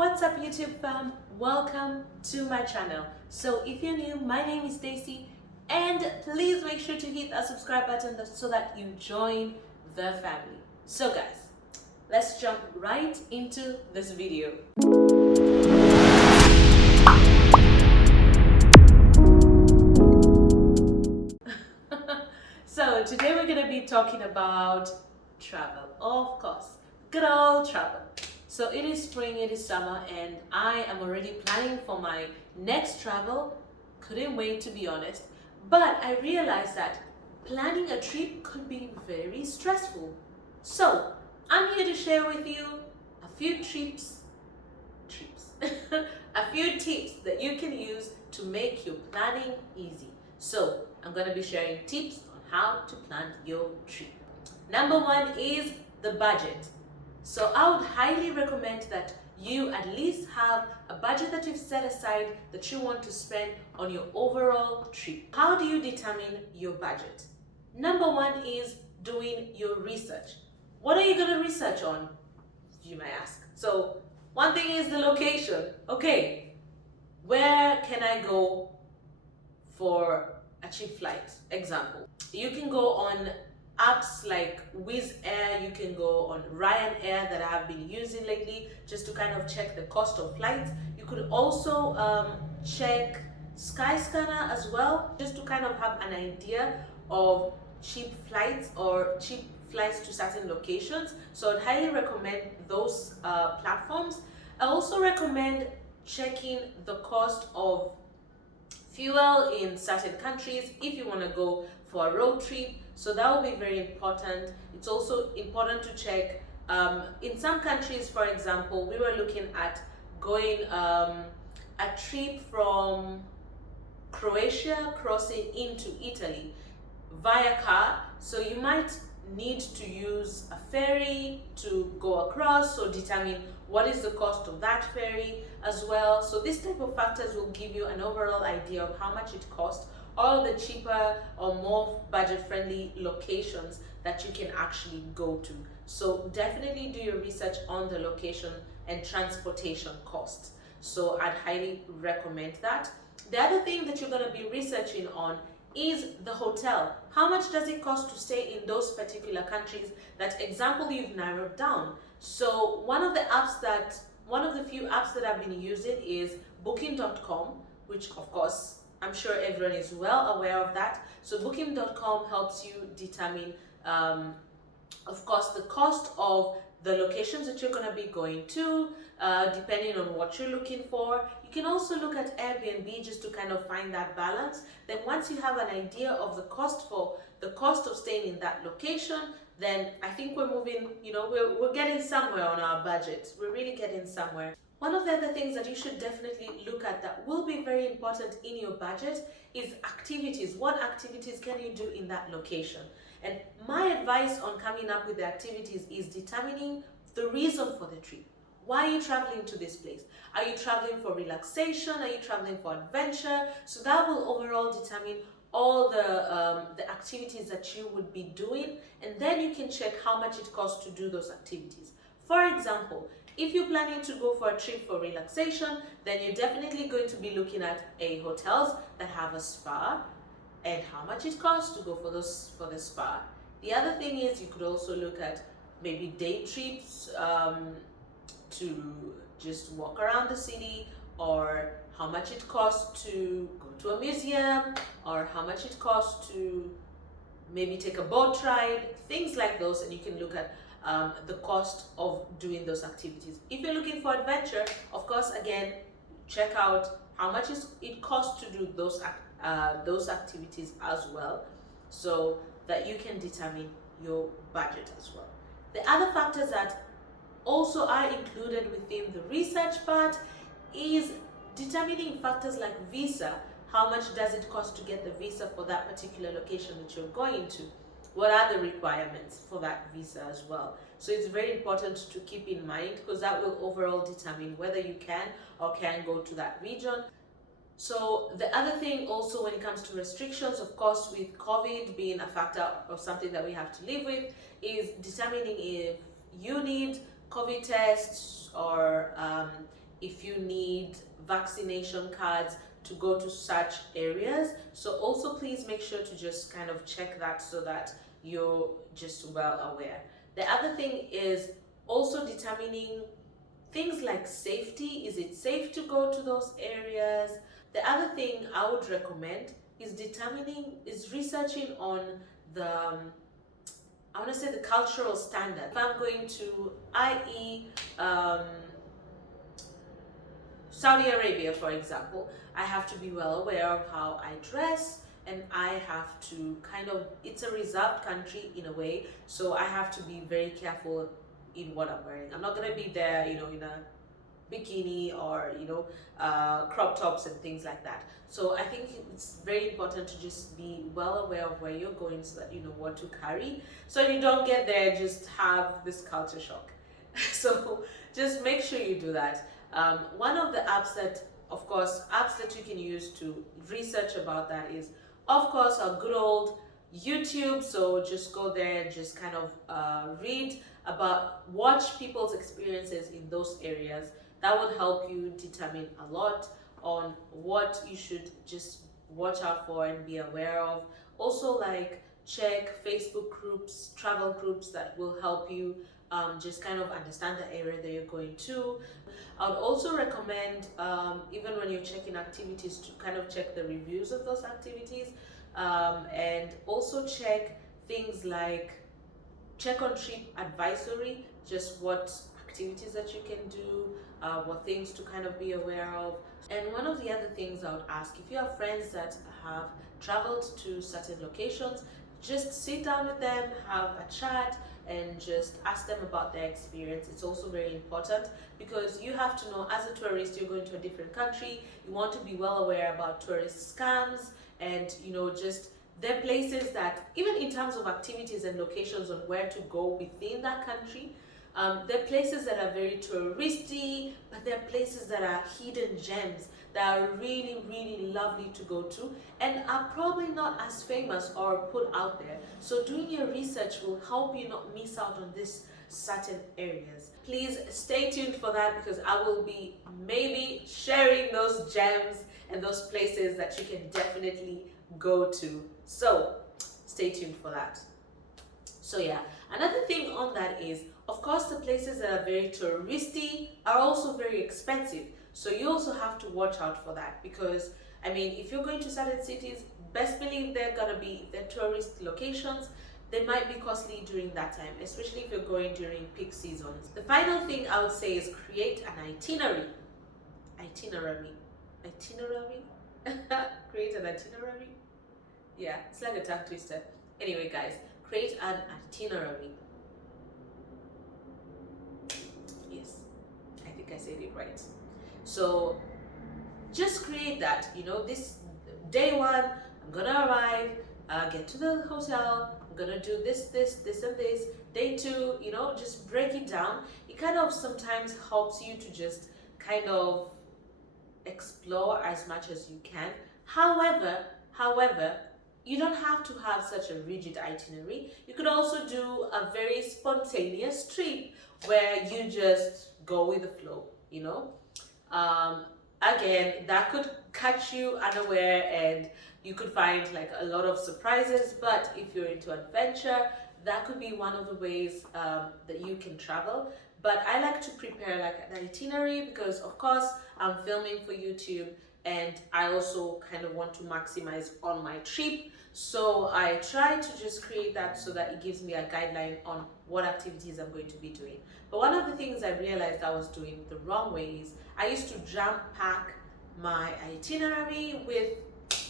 What's up YouTube fam? Welcome to my channel. So if you're new, my name is Daisy and please make sure to hit that subscribe button so that you join the family. So guys, let's jump right into this video. So today we're going to be talking about travel, of course, good old travel. So it is spring, it is summer, and I am already planning for my next travel. Couldn't wait, to be honest. But I realized that planning a trip could be very stressful. So I'm here to share with you a few a few tips that you can use to make your planning easy. So I'm going to be sharing tips on how to plan your trip. Number one is the budget. So I would highly recommend that you at least have a budget that you've set aside that you want to spend on your overall trip. How do you determine your budget? Number one is doing your research. What are you going to research on, you may ask? So one thing is the location. Okay, where can I go for a cheap flight? Example, you can go on apps like Wizz Air, you can go on Ryanair that I have been using lately just to kind of check the cost of flights. You could also check Skyscanner as well, just to kind of have an idea of cheap flights or cheap flights to certain locations. So I'd highly recommend those platforms. I also recommend checking the cost of fuel in certain countries if you want to go for a road trip. So that will be very important. It's also important to check in some countries. For example, we were looking at going a trip from Croatia crossing into Italy via car. So you might need to use a ferry to go across, so determine what is the cost of that ferry as well. So this type of factors will give you an overall idea of how much it costs, or the cheaper or more budget-friendly locations that you can actually go to. So definitely do your research on the location and transportation costs. So I'd highly recommend that. The other thing that you're going to be researching on is the hotel. How much does it cost to stay in those particular countries? That example you've narrowed down. So one of the few apps that I've been using is booking.com, which of course I'm sure everyone is well aware of that. So booking.com helps you determine of course the cost of the locations that you're going to be going to, depending on what you're looking for. You can also look at Airbnb just to kind of find that balance. Then once you have an idea of the cost of staying in that location, then I think we're moving, we're getting somewhere on our budget. We're really getting somewhere. One of the other things that you should definitely look at that will be very important in your budget is activities. What activities can you do in that location? And my advice on coming up with the activities is determining the reason for the trip. Why are you traveling to this place? Are you traveling for relaxation? Are you traveling for adventure? So that will overall determine all the activities that you would be doing, and then you can check how much it costs to do those activities. For example, if you're planning to go for a trip for relaxation, then you're definitely going to be looking at hotels that have a spa and how much it costs to go for the spa. The other thing is you could also look at maybe day trips to just walk around the city, or how much it costs to go to a museum, or how much it costs to maybe take a boat ride, things like those. And you can look at the cost of doing those activities. If you're looking for adventure, of course, again, check out how much it costs to do those activities as well, so that you can determine your budget as well. The other factors that also are included within the research part is determining factors like visa. How much does it cost to get the visa for that particular location that you're going to? What are the requirements for that visa as well? So it's very important to keep in mind, because that will overall determine whether you can or can't go to that region. So the other thing also, when it comes to restrictions, of course, with COVID being a factor or something that we have to live with, is determining if you need COVID tests, or vaccination cards to go to such areas. So also please make sure to just kind of check that so that you're just well aware. The other thing is also determining things like safety. Is it safe to go to those areas? The other thing I would recommend is researching on the I want to say the cultural standard. If I'm going to, i.e., Saudi Arabia, for example, I have to be well aware of how I dress, and I have to it's a reserved country in a way, so I have to be very careful in what I'm wearing. I'm not going to be there, in a bikini or, crop tops and things like that. So I think it's very important to just be well aware of where you're going so that you know what to carry. So you don't get there, just have this culture shock. So just make sure you do that. One of the apps that you can use to research about that is, of course, a good old YouTube. So just go there and just kind of watch people's experiences in those areas. That will help you determine a lot on what you should just watch out for and be aware of. Also, like, check Facebook groups, travel groups that will help you just kind of understand the area that you're going to. I would also recommend, even when you're checking activities, to kind of check the reviews of those activities, and also check things like, check on Trip Advisory, just what activities that you can do, what things to kind of be aware of. And one of the other things I would ask, if you have friends that have traveled to certain locations, just sit down with them, have a chat, and just ask them about their experience. It's also very important because you have to know, as a tourist, you're going to a different country. You want to be well aware about tourist scams and, just there are places that, even in terms of activities and locations on where to go within that country, there are places that are very touristy, but there are places that are hidden gems that are really, really lovely to go to and are probably not as famous or put out there. So doing your research will help you not miss out on these certain areas. Please stay tuned for that, because I will be maybe sharing those gems and those places that you can definitely go to. So stay tuned for that. So yeah, another thing on that is, of course, the places that are very touristy are also very expensive. So you also have to watch out for that, because if you're going to certain cities, best believe they're gonna be the tourist locations. They might be costly during that time, especially if you're going during peak seasons. The final thing I would say is create an itinerary. Create an itinerary. Yeah, it's like a tongue twister. Anyway, guys, create an itinerary. Yes, I think I said it right. So just create that. This day one, I'm gonna arrive, get to the hotel, I'm gonna do this, and this. Day two, just break it down. It kind of sometimes helps you to just kind of explore as much as you can. However, you don't have to have such a rigid itinerary. You could also do a very spontaneous trip where you just go with the flow, Again, that could catch you unaware and you could find like a lot of surprises, but if you're into adventure, that could be one of the ways that you can travel. But I like to prepare like an itinerary because, of course, I'm filming for YouTube and I also kind of want to maximize on my trip. So I try to just create that so that it gives me a guideline on what activities I'm going to be doing. But one of the things I realized I was doing the wrong way is I used to jam pack my itinerary with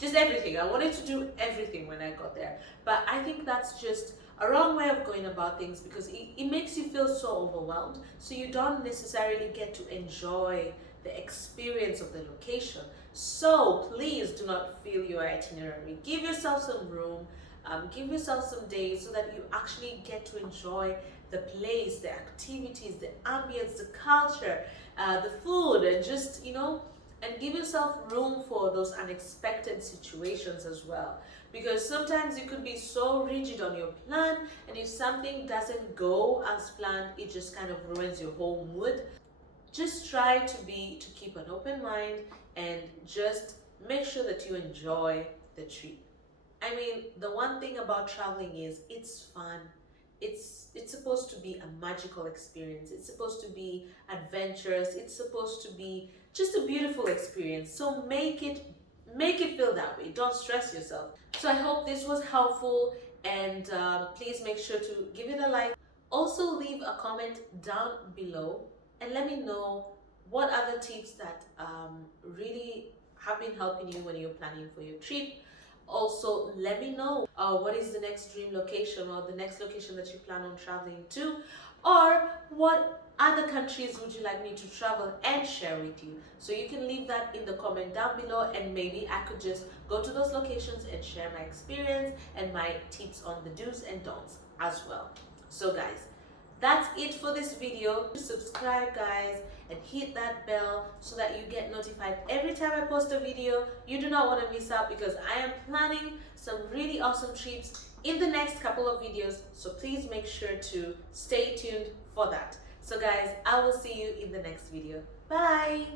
just everything. I wanted to do everything when I got there. But I think that's just a wrong way of going about things because it makes you feel so overwhelmed. So you don't necessarily get to enjoy the experience of the location. So please do not fill your itinerary. Give yourself some room, give yourself some days so that you actually get to enjoy the place, the activities, the ambience, the culture, the food, and just, and give yourself room for those unexpected situations as well. Because sometimes you could be so rigid on your plan, and if something doesn't go as planned, it just kind of ruins your whole mood. just try to keep an open mind and just make sure that you enjoy the trip. I mean, the one thing about traveling is it's fun. It's supposed to be a magical experience. It's supposed to be adventurous. It's supposed to be just a beautiful experience. So make it feel that way. Don't stress yourself. So I hope this was helpful, and please make sure to give it a like. Also, leave a comment down below and let me know what other tips that really have been helping you when you're planning for your trip. Also, let me know what is the next dream location or the next location that you plan on traveling to, or what other countries would you like me to travel and share with you. So you can leave that in the comment down below, and maybe I could just go to those locations and share my experience and my tips on the do's and don'ts as well. So guys, that's it for this video. Subscribe guys and hit that bell so that you get notified every time I post a video. You do not want to miss out, because I am planning some really awesome trips in the next couple of videos, so please make sure to stay tuned for that. So guys, I will see you in the next video. Bye.